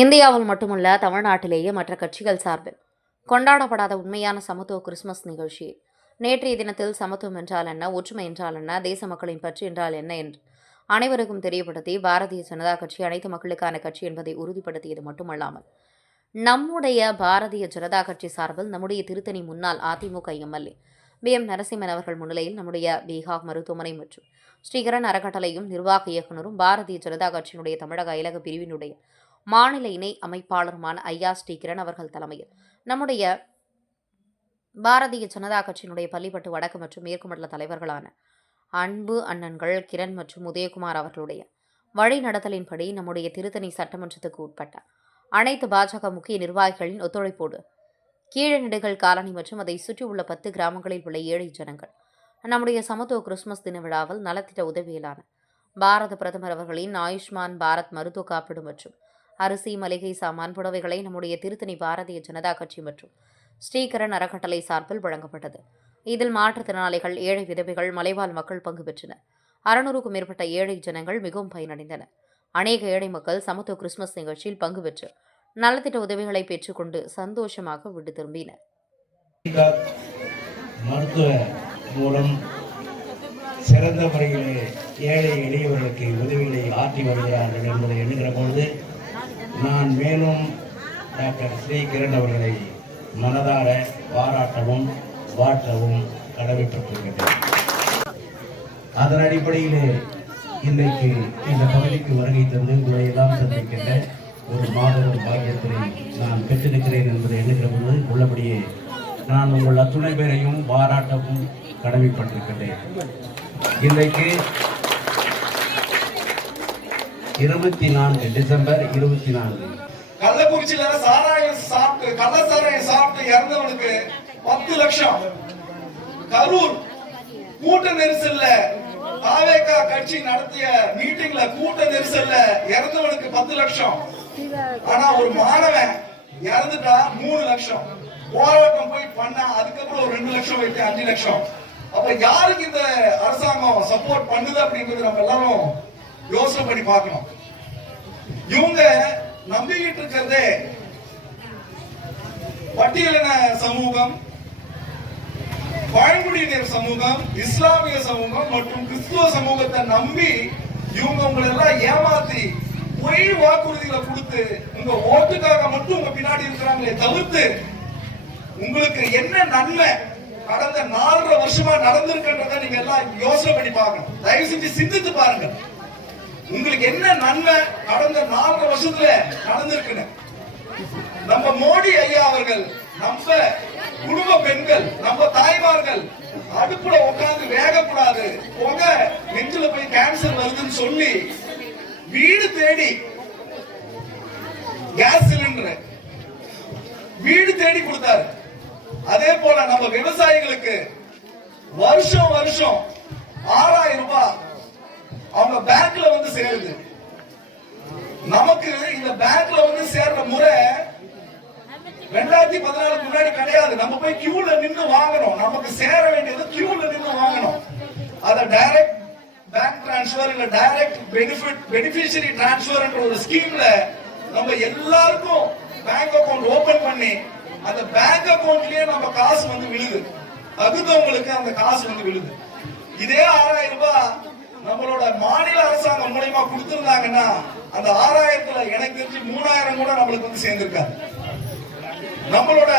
இந்தியாவில் மட்டுமல்ல, தமிழ்நாட்டிலேயே மற்ற கட்சிகள் சார்பில் கொண்டாடப்படாத உண்மையான சமத்துவ கிறிஸ்துமஸ் நிகழ்ச்சி நேற்றைய தினத்தில் சமத்துவம் என்றால் என்ன, ஒற்றுமை என்றால் என்ன, தேச மக்களின் பற்று என்றால் என்ன என்று அனைவருக்கும் தெரியப்படுத்தி பாரதிய ஜனதா கட்சி அனைத்து மக்களுக்கான கட்சி என்பதை உறுதிப்படுத்தியது மட்டுமல்லாமல், நம்முடைய பாரதிய ஜனதா கட்சி சார்பில் நம்முடைய திருத்தணி முன்னாள் அதிமுக எம்எல்ஏ BM நரசிம்மன் அவர்கள் முன்னிலையில் நம்முடைய பீகார் மருத்துவமனை மற்றும் ஸ்ரீகரன் அறக்கட்டளையும் நிர்வாக இயக்குநரும் பாரதிய ஜனதா கட்சியினுடைய தமிழக அயலக பிரிவினுடைய மாநில இணை அமைப்பாளருமான ஐயா ஸ்ரீகிரண் அவர்கள் தலைமையில் நம்முடைய பாரதிய ஜனதா கட்சியினுடைய பள்ளிப்பட்டு வடக்கு மற்றும் மேற்கு மண்டல தலைவர்களான அன்பு அண்ணன்கள் கிரண் மற்றும் உதயகுமார் அவர்களுடைய வழிநடத்தலின்படி நம்முடைய திருத்தணி சட்டமன்றத்துக்கு உட்பட்ட அனைத்து பாஜக முக்கிய நிர்வாகிகளின் ஒத்துழைப்போடு கீழநெடுகள் காலனி மற்றும் அதை சுற்றியுள்ள 10 கிராமங்களில் உள்ள ஏழை ஜனங்கள் நம்முடைய சமத்துவ கிறிஸ்துமஸ் தின விழாவில் நலத்திட்ட உதவியிலான பாரத பிரதமர் அவர்களின் ஆயுஷ்மான் பாரத் மருத்துவ காப்பீடு மற்றும் அரிசி, மளிகை சாமான், புடவைகளை நம்முடைய திருத்தணி பாரதிய ஜனதா கட்சி மற்றும் ஸ்ரீகரன் அறக்கட்டளை சார்பில் வழங்கப்பட்டது. இதில் மாற்றுத்திறனாளிகள், ஏழை விதவைகள், மலைவாழ் மக்கள் பங்கு பெற்றனர். 600க்கும் மேற்பட்ட ஏழை ஜனங்கள் மிகவும் பயனடைந்தனர். அநேக ஏழை மக்கள் சமத்துவ கிறிஸ்துமஸ் நிகழ்ச்சியில் பங்கு பெற்று நலத்திட்ட உதவிகளை பெற்றுக்கொண்டு சந்தோஷமாக வீடு திரும்பினர். மருத்துவ மூலம் சிறந்த முறையிலே ஏழை எளியவர்களுக்கு உதவிகளை ஆற்றி வருகிறார்கள் என்பதை எண்ணுகிற பொழுது நான் மேலும் டாக்டர் ஸ்ரீகிரண் அவர்களை மனதார பாராட்டவும் வாழ்த்தவும் கடமைப்பட்டிருக்கின்றேன். அதன் அடிப்படையிலே இன்றைக்கு இந்த பகுதிக்கு வருகை தந்து உங்களை எல்லாம் சந்திக்கின்ற ஒரு மாபெரும் பாக்கியத்தினை நான் பெற்றிருக்கிறேன் என்பதை எண்ணுகிற பொழுது உள்ளபடியே நான் உங்கள் அத்துணை பேரையும் பாராட்டவும் கடமைப்பட்டிருக்கின்றேன். இன்றைக்கு 24 டிசம்பர் 24 கள்ளக்குறிச்சியில கள்ள சாராயம் சாப்பிட்டு இறந்தவனுக்கு 10 லட்சம். கரூர் கூட்ட நெரிசல்ல தாவேகா கட்சி நடத்திய மீட்டிங்ல கூட்ட நெரிசல்ல இறந்தவனுக்கு 10 லட்சம். ஆனா ஒரு மாணவன் இறந்துட்டா 3 லட்சம். போராட்டம் போய் பண்ண அதுக்கப்புறம் ஒரு 2 லட்சம் வைத்து 5 லட்சம். அப்ப யாருக்கு இந்த அரசாங்கம் சப்போர்ட் பண்ணுது அப்படின்றது நம்ம எல்லாரும் யோசனை பண்ணி பார்க்கணும். இவங்க நம்பிக்கிட்டு இருக்கிறதே பட்டியலின சமூகம், பழங்குடியினர் சமூகம், இஸ்லாமிய சமூகம் மற்றும் கிறிஸ்துவ சமூகத்தை நம்பி இவங்க உங்களை எல்லாம் ஏமாத்தி பொய் வாக்குறுதிகளை கொடுத்து உங்க ஓட்டுக்காக மட்டும் உங்க பின்னாடி இருக்கிறாங்களே தவிர்த்து உங்களுக்கு என்ன நன்மை கடந்த 4.5 வருஷமா நடந்திருக்கின்றத நீங்க எல்லாம் யோசனை பண்ணி பார்க்கணும். தயவு செஞ்சு சிந்தித்து பாருங்க. உங்களுக்கு என்ன நன்மை கடந்த 4 வருஷத்துல நடந்திருக்குன்னு. நம்ம மோடி ஐயா அவர்கள் நம்ம குடும்ப பெண்கள், நம்ம தாய்மார்கள் அடுப்புல உட்கார்ந்து வேகக்கூடாது, புகை நெஞ்சில போய் கேன்சர் வருதுன்னு சொல்லி வீடு தேடி கேஸ் சிலிண்டர் வீடு தேடி கொடுத்தாரு. அதே போல நம்ம விவசாயிகளுக்கு வருஷம் 6000 ரூபாய் அவங்க பேங்க்ல வந்து சேருது. நமக்கு இந்த பேங்க்ல வந்து சேர்ற முறை 2014 முன்னாடி கிடையாது. நம்ம போய் கியூல நின்று வாங்கணும். நமக்கு சேர வேண்டியது கியூல நின்று வாங்கணும். அத டைரக்ட் பேங்க் டிரான்ஸ்ஃபர் இல்ல டைரக்ட் பெனிஃபிஷியரி டிரான்ஸ்ஃபர் என்ற ஒரு ஸ்கீம்ல நம்ம எல்லாருக்கும் பேங்க் அக்கவுண்ட் ஓபன் பண்ணி அந்த பேங்க் அக்கவுண்ட்லயே நம்ம காசு வந்து விழுது. தகுந்தவங்களுக்கு அந்த காசு வந்து விழுது. இதே 6000 ரூபாய் நம்மளோட மாநில அரசாங்கம் மூலமா கொடுத்திருந்தாங்கன்னா அந்த 6000த்துல எனக்கு தெரிஞ்சு 3000 கூட நம்மளுக்கு வந்து சேர்ந்திருக்காது. நம்மளோட